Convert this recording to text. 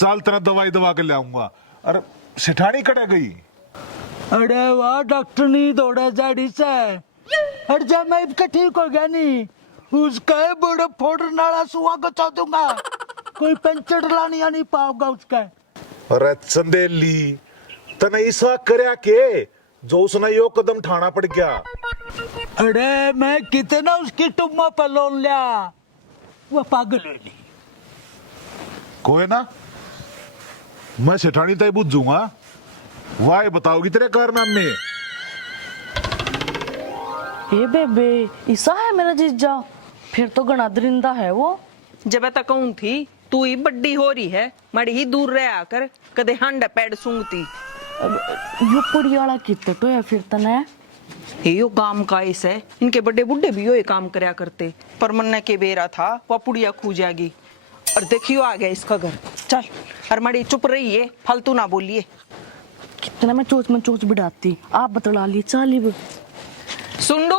चल तेरा दवाई दवा के ले आऊंगा। अरे सेठानी कड़े गई? अरे वाह डॉक्टर नहीं दौड़ा जाड़ी से। अरे जब मैं इसका ठीक हो गया नहीं उसका बड़ा फोड़ नाला सुहा बचा दूंगा, कोई पंचर लानी नहीं पाऊंगा उसका। अरे चंदेली तने ऐसा करया के जो उसने यो कदम ठाना पड़ गया। अरे मैं कितना उसकी टुम्मा पर लोन लिया, वो पागल हो ली। कोई ना, मैं सेठानी तय बुझूंगा, वाह बताओगी तेरे कारनामे। ए बेबे ऐसा है मेरा जीजा, फिर तो घना दरिंदा है वो। जब तक कहूं थी तू ही बड्डी हो रही है, मड़ी ही दूर रहा कर, कदे हंड पैड सूंघती। यो पुड़ी वाला कितने तो है फिर तने। यो काम का ऐसे इनके बड़े बुड्ढे भी यो काम करया करते, पर मन्ने के बेरा था वह पुड़िया खू जाएगी। और देखियो आ गया इसका घर। चल और मड़ी चुप रही है, फालतू ना बोलिए। कितना मैं चोच में चोच बिड़ाती, आप बतला ली चाली। सुंडू